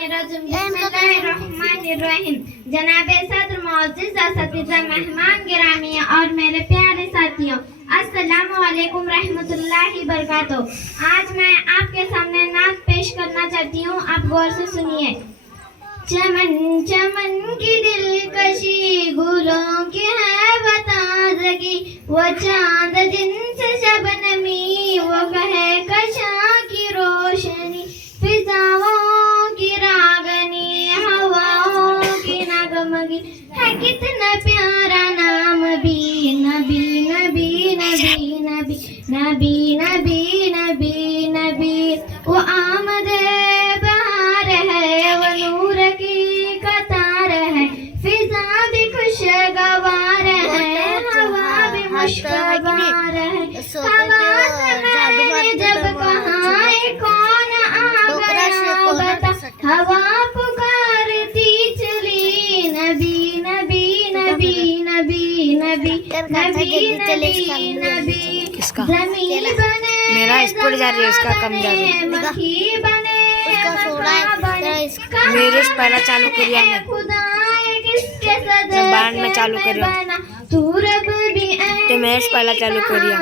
बिस्मिल्लाहिर्रहमानिर्रहीम। जनाब सदर मुअज़्ज़िज़ असतिज़ा मेहमान गिरामी और मेरे प्यारे साथियों, अस्सलामु अलैकुम रहमतुल्लाहि बरकातहू। आज मैं आपके सामने नात पेश करना चाहती हूँ, आप गौर से सुनिए। चमन चमन की दिलकशी गुलों की है बताज़गी, वो चांद जिनसे शबनमी वो कहे कशा की रोशनी, फिजाओं की रागनी हवाओं की नगमगी, है कितना प्यारा नाम भी नबी नबी नबी नबी नबी नबी नबी नबी। वो आमदे बहार है, वो नूर की कतार है, फिजा भी खुशगवार है, हवा भी मुश्कबार है। हवा से मैंने जब कहा कौन आ गया बता, हवा पुकारती चली नबी नबी नबी नबी नबी नबी नबी नबी। ज़मीन बने मेरा स्पीड जा रही है, इसका कम जा रही है। मक्खी बने मेरे से पहला चालू करिए मैं बाद में चालू करियो तू रब भी तो मेरे से पहला चालू करिए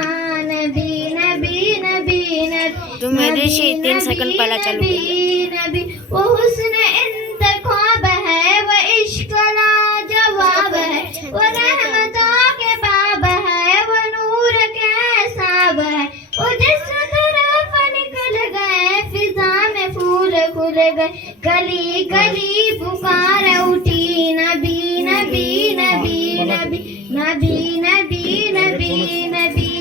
नबी नबी नबी नबी। तो मेरे से 3 सेकंड पहला चालू करिए। नबी वो हुस्न इंतखाब है, वो इश्क ला जवाब है, वो रहमतों के बाब है, वो नूर के साब है। वो जिस तरफ निकल गए फिजा में फूल खुल गए, गली गली पुकार उठी नबी नबी नबी नबी नबी नबी नबी नबी।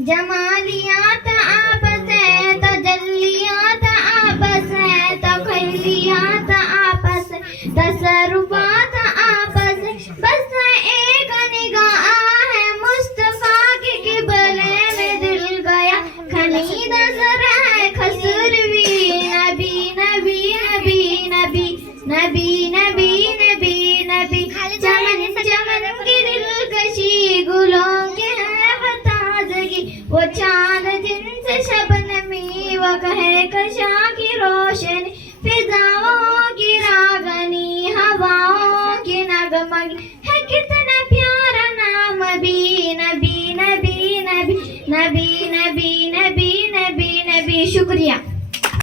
जमालियात आपस है, तजल्लियात आपस है, तखैलियात आपस है, तसरुफात आपस है, बस एक निगाह है मुस्तफा के किबले में दिल गया, खनी नजर है खसरवी नबी नबी नबी नबी नबी नबी नबी नबी। चमन चमन की दिलकशी गुलों के है बताज़गी, वो चांद जिनसे शबनमी वो कहे कशा की रोशनी, फिजाओं की रागनी हवाओं की नगमगी, है कितना प्यारा नाम भी नबी नबी नबी नबी नबी नबी नबी नबी। शुक्रिया।